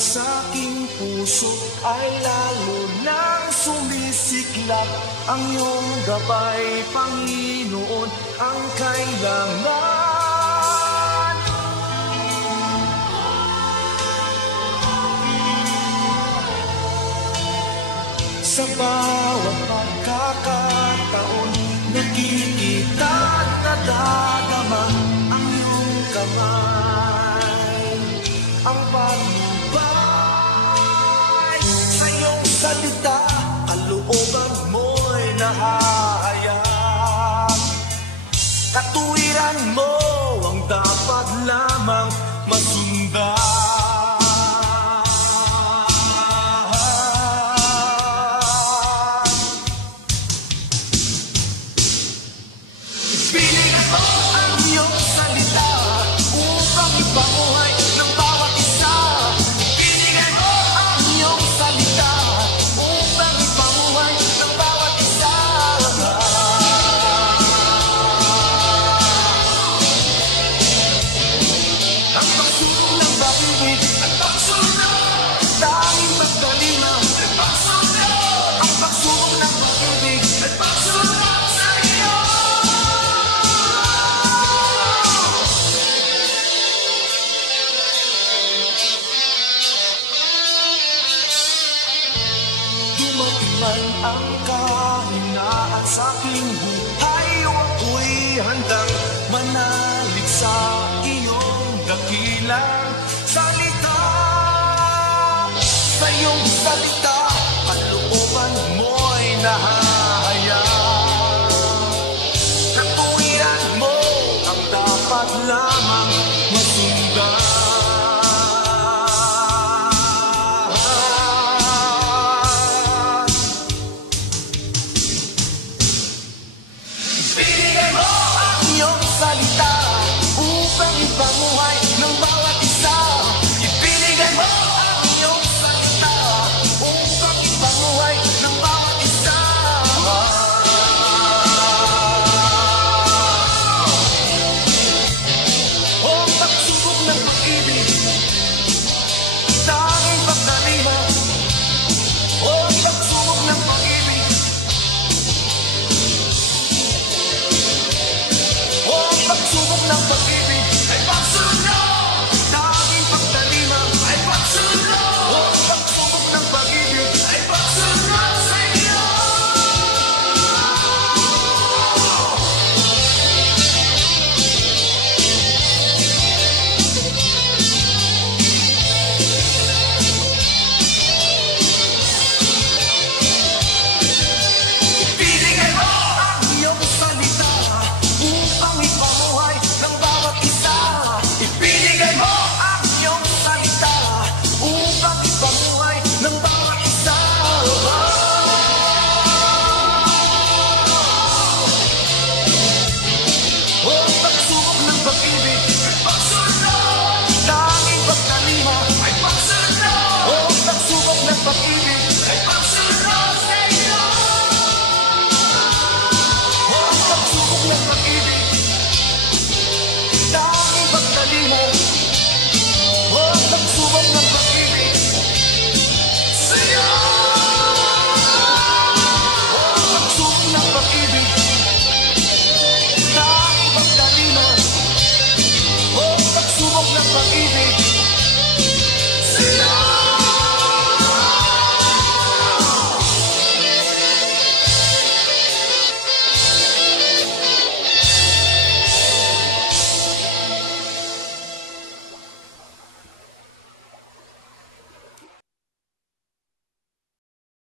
Sa'king puso ay lalo nang sumisiklab. Ang iyong gabay, Panginoon, ang kailangan. Sa bawat pagkakataon, nakikita at nadadama ang iyong kamay, ang patnubay sa iyong salita. Kalooban mo'y nahahayag, katuwiran mo ang dapat lamang masundan. Pilihan mo ang iyong salita upang ipamuhay ng bawat isa. Pilihan mo ang iyong salita upang ipamuhay ng bawat isa. Ang pagsulong ng pag-ibig at pagsunod, tanging magdalima at pagsunod. Ang pagsulong ng pag-ibig at pagsunod sa iyo. Man ang kahinaan sa'king buhay, ako'y handang manalig sa iyong dakilang salita. Sa iyong salita, kalooban mo'y nahahayag, katuwiran mo ang dapat lamang masundan. Pilihan mo ang iyong salita upang ipamuhay ng bawat isa. Ipilihan mo ang iyong salita upang ipamuhay ng bawat isa. O pagsubok ng pag-ibig, tanging pagdalima. O pagsubok ng pag-ibig, pagsubok ng pag-ibig ay pagsunod, tanging pagdalima ay pagsunod. O pagsubok ng pag-ibig ay pagsunod sa iyo. Pilihan mo ang iyong salita upang ipamuhay ng bawat isa. Ipiligan mo ang iyong salita upang ipamuhay ng bawat isa. O pagsubok ng pag-ibig ay pagsunod, tanging pagdalima ay pagsunod. O pagsubok ng pag-ibig